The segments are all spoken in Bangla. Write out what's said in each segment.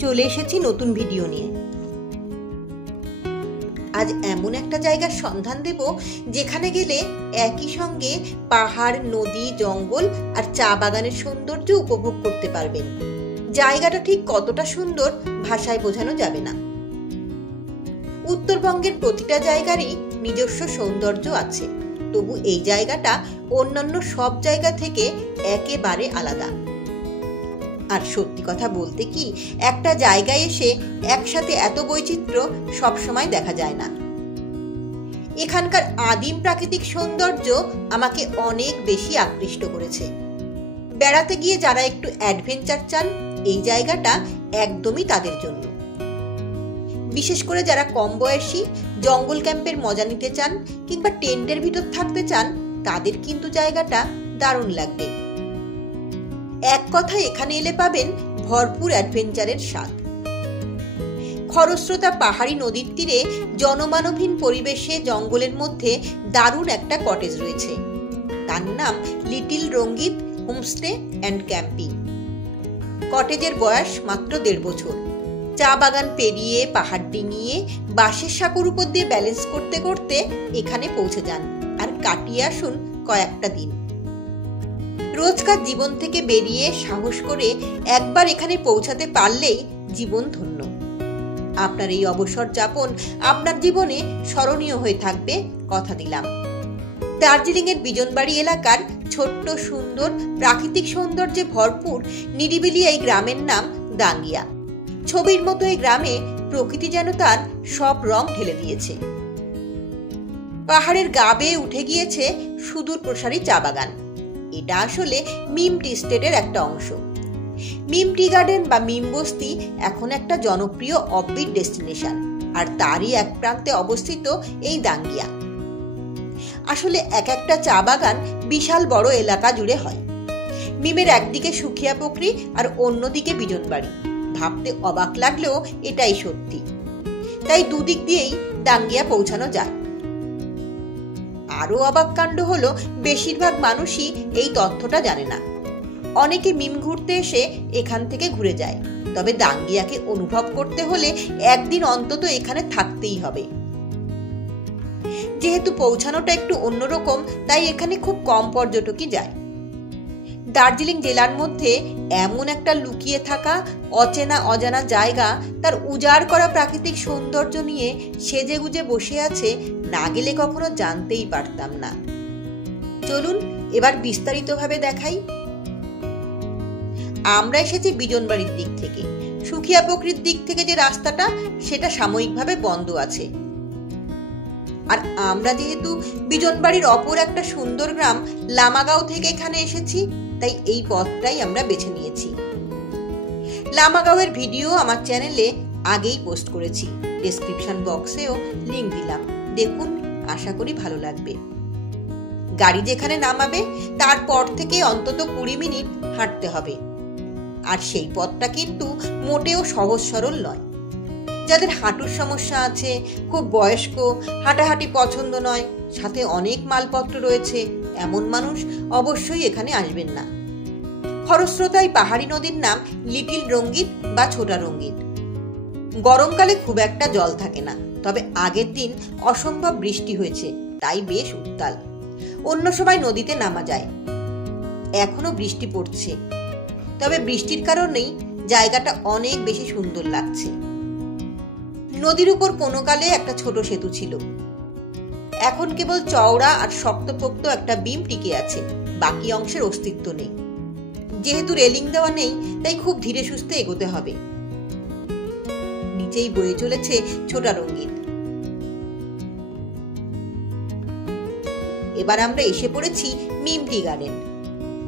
চলে এসেছি নতুন ভিডিও নিয়ে। আজ এমন একটা জায়গার সন্ধান দেব যেখানে গেলে একই সঙ্গে পাহাড়, নদী, জঙ্গল আর চা বাগানের সৌন্দর্য উপভোগ করতে পারবেন। জায়গাটা ঠিক কতটা সুন্দর ভাষায় বোঝানো যাবে না। উত্তরবঙ্গের প্রতিটা জায়গারই নিজস্ব সৌন্দর্য আছে, তবু এই জায়গাটা অন্যান্য সব জায়গা থেকে একেবারে আলাদা। আর সত্যি কথা বলতে কি, একটা জায়গায় এসে একসাথে এত বৈচিত্র্য সবসময় দেখা যায় না। এখানকার আদিম প্রাকৃতিক সৌন্দর্য আমাকে অনেক বেশি আকৃষ্ট করেছে। বেড়াতে গিয়ে যারা একটু অ্যাডভেঞ্চার চান, এই জায়গাটা একদমই তাদের জন্য। বিশেষ করে যারা কম বয়সী, জঙ্গল ক্যাম্পের মজা নিতে চান কিংবা টেন্টের ভিতর থাকতে চান, তাদের কিন্তু জায়গাটা দারুণ লাগবে। এক কথায় এখানে এলে পাবেন ভরপুর অ্যাডভেঞ্চারের স্বাদ। খরস্রোতা পাহাড়ি নদীর তীরে জনমানবহীন পরিবেশে জঙ্গলের মধ্যে দারুণ একটা কটেজ রয়েছে। তার নাম little Rangit homestay and camping. কটেজের বয়স মাত্র 1.5 বছর। চা বাগান পেরিয়ে, পাহাড় ডিঙিয়ে, বাঁশের সাঁকোর উপর দিয়ে ব্যালেন্স করতে করতে এখানে পৌঁছে যান আর কাটিয়ে আসুন কয়েকটা দিন। রোজকার জীবন থেকে বেরিয়ে সাহস করে একবার এখানে পৌঁছাতে পারলেই জীবন ধন্য। আপনার এই অবসর যাপন আপনার জীবনে স্মরণীয় হয়ে থাকবে, কথা দিলাম। দার্জিলিং এর বিজনবাড়ি এলাকার ছোট্ট সুন্দর প্রাকৃতিক সৌন্দর্যে ভরপুর নিরিবিলি এই গ্রামের নাম দাঙ্গিয়া। ছবির মতো এই গ্রামে প্রকৃতি যেন তার সব রং ঢেলে দিয়েছে। পাহাড়ের গা বেয়ে উঠে গিয়েছে সুদূর প্রসারী চা বাগান। এটা আসলে মিম টি স্টেটের একটা অংশ। মিম টি গার্ডেন বা মিম বস্তি এখন একটা জনপ্রিয় অফবিট ডেস্টিনেশন, আর তারই এক প্রান্তে অবস্থিত এই দাঙ্গিয়া। আসলে এক একটা চা বাগান বিশাল বড় এলাকা জুড়ে হয়। মিমের একদিকে সুখিয়া পুকুরি আর অন্যদিকে বিজনবাড়ি। ভাবতে অবাক লাগলেও এটাই সত্যি। তাই দুদিক দিয়েই দাঙ্গিয়া পৌঁছানো যায়। আরো অবাক কাণ্ড হলো, বেশিরভাগ মানুষই এই তথ্যটা জানে না। অনেকে মিম ঘুরতে এসে এখান থেকে ঘুরে যায়, তবে দাঙ্গিয়াকে অনুভব করতে হলে একদিন অন্তত এখানে থাকতেই হবে। যেহেতু পৌঁছানোটা একটু অন্যরকম, তাই এখানে খুব কম পর্যটকই যায়। দার্জিলিং জেলার মধ্যে এমন একটা লুকিয়ে থাকা অচেনা অজানা জায়গা, তার উজাড় করা প্রাকৃতিক সৌন্দর্য নিয়ে সেজে গুজে বসে আছে, না গেলে কখনো জানতেই পারতাম না। চলুন এবার বিস্তারিতভাবে দেখাই। আমরা এসেছি বিজনবাড়ির দিক থেকে। সুখিয়া পুকুরির দিক থেকে যে রাস্তাটা, সেটা সাময়িকভাবে বন্ধ আছে। আর আমরা যেহেতু বিজনবাড়ির অপর একটা সুন্দর গ্রাম লামাগাঁও থেকে এখানে এসেছি, তাই এই পথটাই আমরা বেছে নিয়েছি। লামাগাঁওয়ের ভিডিও আমার চ্যানেলে আগেই পোস্ট করেছি, ডেসক্রিপশন বক্সেও লিংক দিলাম, দেখুন, আশা করি ভালো লাগবে। গাড়ি যেখানে নামাবে তারপর থেকে অন্তত 20 মিনিট হাঁটতে হবে। আর সেই পথটা কিন্তু মোটেও সহজ সরল নয়। যাদের হাঁটুর সমস্যা আছে, খুব বয়স্ক, হাঁটাহাঁটি পছন্দ নয়, সাথে অনেক মালপত্র রয়েছে, এমন মানুষ অবশ্যই এখানে আসবেন না। খরস্রোতায় পাহাড়ি নদীর নাম লিটিল রঙ্গিত বা ছোটা রঙ্গিত। গরমকালে খুব একটা জল থাকে না, তবে আগের দিন অসম্ভব বৃষ্টি হয়েছে, তাই বেশ উত্তাল। অন্য সময় নদীতে নামা যায়। এখনো বৃষ্টি পড়ছে, তবে বৃষ্টির কারণেই জায়গাটা অনেক বেশি সুন্দর লাগছে। নদীর উপর কোনো কালে একটা ছোট সেতু ছিল, এখন কেবল চওড়া আর শক্তপোক্ত একটা বিম টিকে আছে, বাকি অংশের অস্তিত্ব নেই। যেহেতু রেলিং দেওয়া নেই, তাই খুব ধীরে সুস্থে এগোতে হবে। নিচেই বয়ে চলেছে ছোটা রঙ্গিত। এবার আমরা এসে পড়েছি মিম টি গার্ডেন।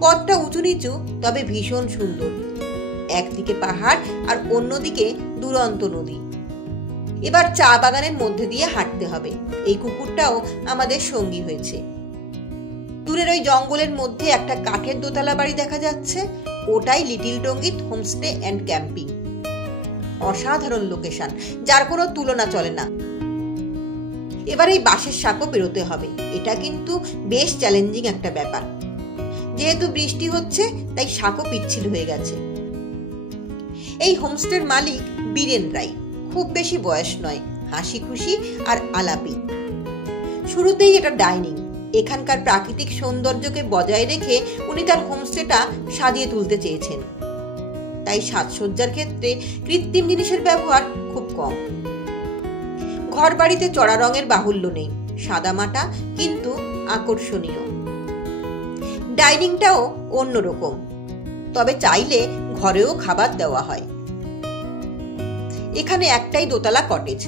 পথটা উঁচু নিচু, তবে ভীষণ সুন্দর। একদিকে পাহাড় আর অন্যদিকে দুরন্ত নদী। এবার চা বাগানের মধ্যে দিয়ে হাঁটতে হবে। এই কুকুরটাও আমাদের সঙ্গী হয়েছে। দূরের ওই জঙ্গলের মধ্যে একটা কাঠের দোতলা বাড়ি দেখা যাচ্ছে, ওটাই little Rangit homestay and camping. অসাধারণ লোকেশন, যার কোনো তুলনা চলে না। এবার এই বাঁশের সাঁকো পেরোতে হবে। এটা কিন্তু বেশ চ্যালেঞ্জিং একটা ব্যাপার। যেহেতু বৃষ্টি হচ্ছে, তাই সাঁকো পিচ্ছিল হয়ে গেছে। এই হোমস্টের মালিক বীরেন রায়। খুব বেশি বয়স নয়, হাসি খুশি আর আলাপি। শুরুতেই এটা ডাইনিং। এখানকার প্রাকৃতিক সৌন্দর্যকে বজায় রেখে উনি তার হোমস্টেটা সাজিয়ে তুলতে চেয়েছেন, তাই সাজসজ্জার ক্ষেত্রে কৃত্রিম জিনিসের ব্যবহার খুব কম। ঘর বাড়িতে চড়া রঙের বাহুল্য নেই, সাদামাটা কিন্তু আকর্ষণীয়। ডাইনিংটাও অন্যরকম, তবে চাইলে ঘরেও খাবার দেওয়া হয়। এখানে একটাই দোতলা কটেজ,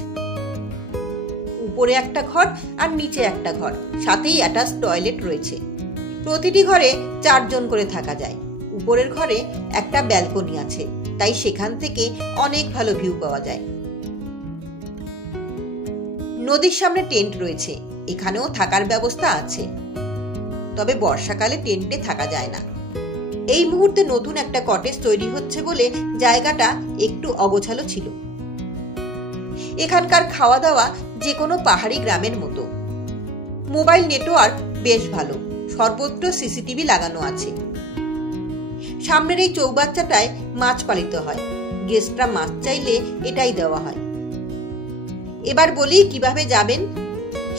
উপরে একটা ঘর আর নিচে একটা ঘর, সাথেই অ্যাটাচ টয়লেট রয়েছে। প্রতিটি ঘরে 4 জন করে থাকা যায়। উপরের ঘরে একটা ব্যালকনি আছে, তাই সেখান থেকে অনেক ভালো ভিউ পাওয়া যায়। নদীর সামনে টেন্ট রয়েছে, এখানেও থাকার ব্যবস্থা আছে, তবে বর্ষাকালে টেন্টে থাকা যায় না। এই মুহূর্তে নতুন একটা কটেজ তৈরি হচ্ছে বলে জায়গাটা একটু অগোছালো ছিল। এখানকার খাওয়া দাওয়া যে কোনো পাহাড়ি গ্রামের মতো। মোবাইল নেটওয়ার্ক বেশ ভালো, সর্বত্র সিসিটিভি লাগানো আছে। সামনের এই চৌবাচ্চাটায় মাছ পালিত হয়, গেস্টরা মাছ চাইলে এটাই দেওয়া হয়। এবার বলি কিভাবে যাবেন।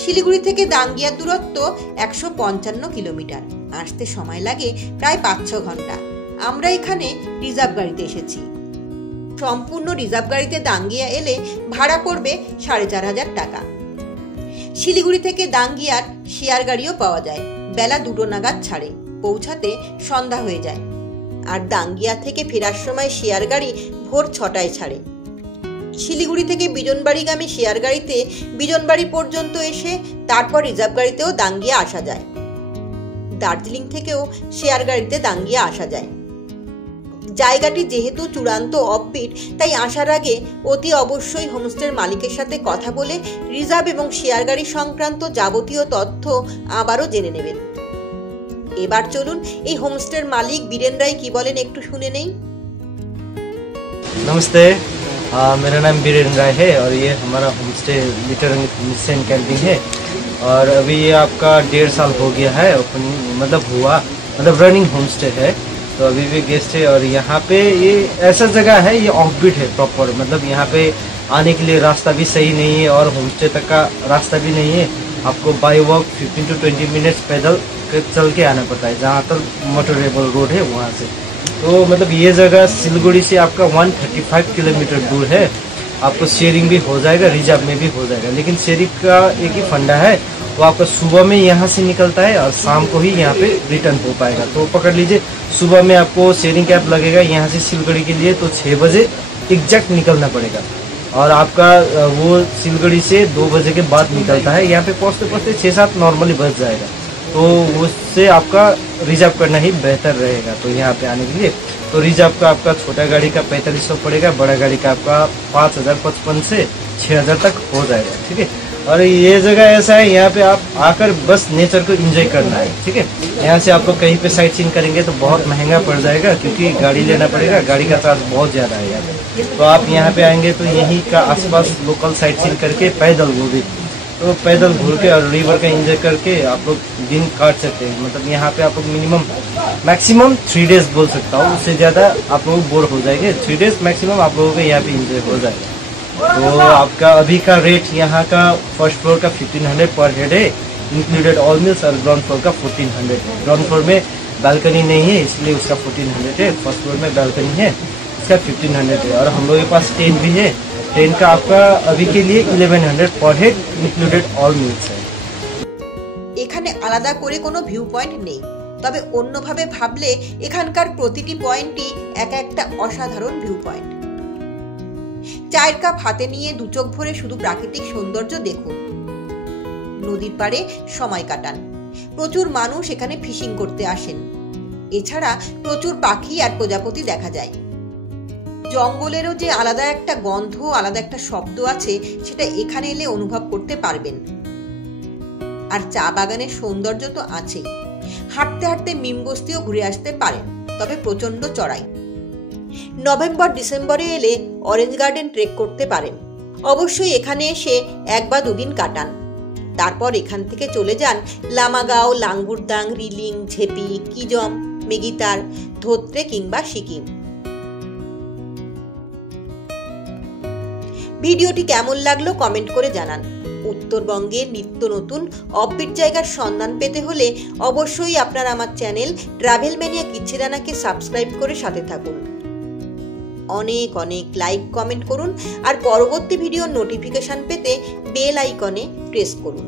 শিলিগুড়ি থেকে দাঙ্গিয়ার দূরত্ব 155 কিলোমিটার, আসতে সময় লাগে প্রায় 5-6 ঘন্টা। আমরা এখানে রিজার্ভ গাড়িতে এসেছি। সম্পূর্ণ রিজার্ভ গাড়িতে দাঙ্গিয়া এলে ভাড়া পড়বে 4,500 টাকা। শিলিগুড়ি থেকে দাঙ্গিয়ার শেয়ার গাড়িও পাওয়া যায়, বেলা 2টো নাগাদ ছাড়ে, পৌঁছাতে সন্ধ্যা হয়ে যায়। আর দাঙ্গিয়া থেকে ফেরার সময় শেয়ার গাড়ি ভোর 6টায় ছাড়ে। শিলিগুড়ি থেকে বিজনবাড়িগামী শেয়ার গাড়িতে বিজনবাড়ি পর্যন্ত এসে তারপর রিজার্ভ গাড়িতেও দাঙ্গিয়া আসা যায়। দার্জিলিং থেকেও শেয়ার গাড়িতে দাঙ্গিয়া আসা যায়। জায়গাটি যেহেতু চূড়ান্ত অফবিট, তাই আসার আগে অতি অবশ্যই হোমস্টের মালিকের সাথে কথা বলে রিজার্ভ এবং শেয়ার গাড়ি সংক্রান্ত যাবতীয় তথ্য আবারও জেনে নেবেন। এবার চলুন এই হোমস্টের মালিক বীরেন রায় কি বলেন একটু শুনে নেই। नमस्ते, मेरा नाम बीरेन राय है और ये हमारा होम स्टे लिटिल रंगीत होमस्टे एंड कैंपिंग है। और अभी ये आपका 1.5 साल हो गया है, मतलब रनिंग होम स्टे है। तो अभी भी गेस्ट है और यहाँ पे ये ऐसा जगह है, ये ऑफबीट है प्रॉपर, मतलब यहाँ पे आने के लिए रास्ता भी सही नहीं है और होम स्टे तक का रास्ता भी नहीं है। आपको बाई वॉक 15 to 20 मिनट्स पैदल चल के आना पड़ता है, जहाँ तक मोटरेबल रोड है वहाँ से। तो मतलब ये जगह सिलगुड़ी से आपका 135 किलोमीटर दूर है। आपको शेयरिंग भी हो जाएगा, रिजर्व में भी हो जाएगा, लेकिन शेयरिंग का एक ही फंडा है, वो आपका सुबह में यहाँ से निकलता है और शाम को ही यहाँ पे रिटर्न हो पाएगा। तो पकड़ लीजिए, सुबह में आपको शेयरिंग कैब लगेगा यहाँ से सिलगुड़ी के लिए, तो 6 बजे एग्जैक्ट निकलना पड़ेगा। और आपका वो सिलगुड़ी से 2 बजे के बाद निकलता है। यहाँ पे पहुँचते पहुँचते 6-7 नॉर्मली बज जाएगा, तो उससे आपका रिजर्व करना ही बेहतर रहेगा। तो यहाँ पे आने के लिए तो रिजर्व का आपका छोटा गाड़ी का 4500 पड़ेगा, बड़ा गाड़ी का आपका 5055 से 6000 तक हो जाएगा, ठीक है। और ये जगह ऐसा है, यहाँ पे आप आकर बस नेचर को एंजॉय करना है, ठीक है। यहाँ से आपको कहीं पे साइट सीइंग करेंगे तो बहुत महंगा पड़ जाएगा, क्योंकि गाड़ी लेना पड़ेगा, गाड़ी का चार्ज बहुत ज़्यादा है यहाँ पे। तो आप यहाँ पे आएंगे तो यहीं का आसपास लोकल साइट सीइंग करके पैदल, वो भी तो पैदल घूर के और रिवर का एंजॉय करके आप लोग दिन काट सकते हैं। मतलब यहाँ पे आप लोग मैक्सिमम 3 डेज बोल सकता हूँ, उससे ज़्यादा आप लोग बोर हो जाएंगे। 3 डेज मैक्सिमम आप लोगों को यहाँ पे एंजॉय हो जाएगा। तो आपका अभी का रेट यहाँ का फर्स्ट फ्लोर का 1500 पर हेड है, इंक्लूडेड ऑल मील्स, और ग्राउंड फ्लोर का 1400 है। ग्राउंड फ्लोर में बालकनी नहीं है, इसलिए उसका 1400 है। फर्स्ट फ्लोर में बालकनी है, इसका 1500 है। और हम लोगों के पास टेंट भी है, टेंट का आपका अभी के लिए 1100 पर हेड, इंक्लूडेड ऑल मील्स है। এখানে আলাদা করে কোনো ভিউ পয়েন্ট নেই, তবে অন্যভাবে ভাবলে এখানকার প্রতিটি পয়েন্টই একটা অসাধারণ ভিউ পয়েন্ট। চায়ের কাপ হাতে নিয়ে 2 চোখ ভরে শুধু প্রাকৃতিক সৌন্দর্য দেখুন, নদীর পাড়ে সময় কাটান। প্রচুর মানুষ এখানে ফিশিং করতে আসেন। এছাড়া প্রচুর পাখি আর প্রজাপতি দেখা যায়। জঙ্গলেরও যে আলাদা একটা গন্ধ, আলাদা একটা শব্দ আছে, সেটা এখানে এলে অনুভব করতে পারবেন। আর চা বাগানের সৌন্দর্য তো আছেই। হাঁটতে হাঁটতে মিমবস্তিও ঘুরে আসতে পারেন, তবে প্রচন্ড চড়াই। নভেম্বর ডিসেম্বরে এলে অরেঞ্জ গার্ডেন ট্রেক করতে পারেন। অবশ্যই এখানে এসে 1 বা 2 দিন কাটান। তারপর এখান থেকে চলে যান লামাগাঁও, লাঙ্গুরদাং, রিলিং, ঝেপি, কিজম, মেগিতার, ধোত্রে কিংবা সিকিম। ভিডিওটি কেমন লাগলো কমেন্ট করে জানান। উত্তরবঙ্গের নিত্য নতুন অফবিট জায়গার সন্ধান পেতে হলে অবশ্যই আপনারা আমার চ্যানেল ট্রাভেল ম্যানিয়া কিচ্ছিরানাকে সাবস্ক্রাইব করে সাথে থাকুন। অনেক অনেক লাইক কমেন্ট করুন আর পরবর্তী ভিডিওর নোটিফিকেশন পেতে বেল আইকনে প্রেস করুন।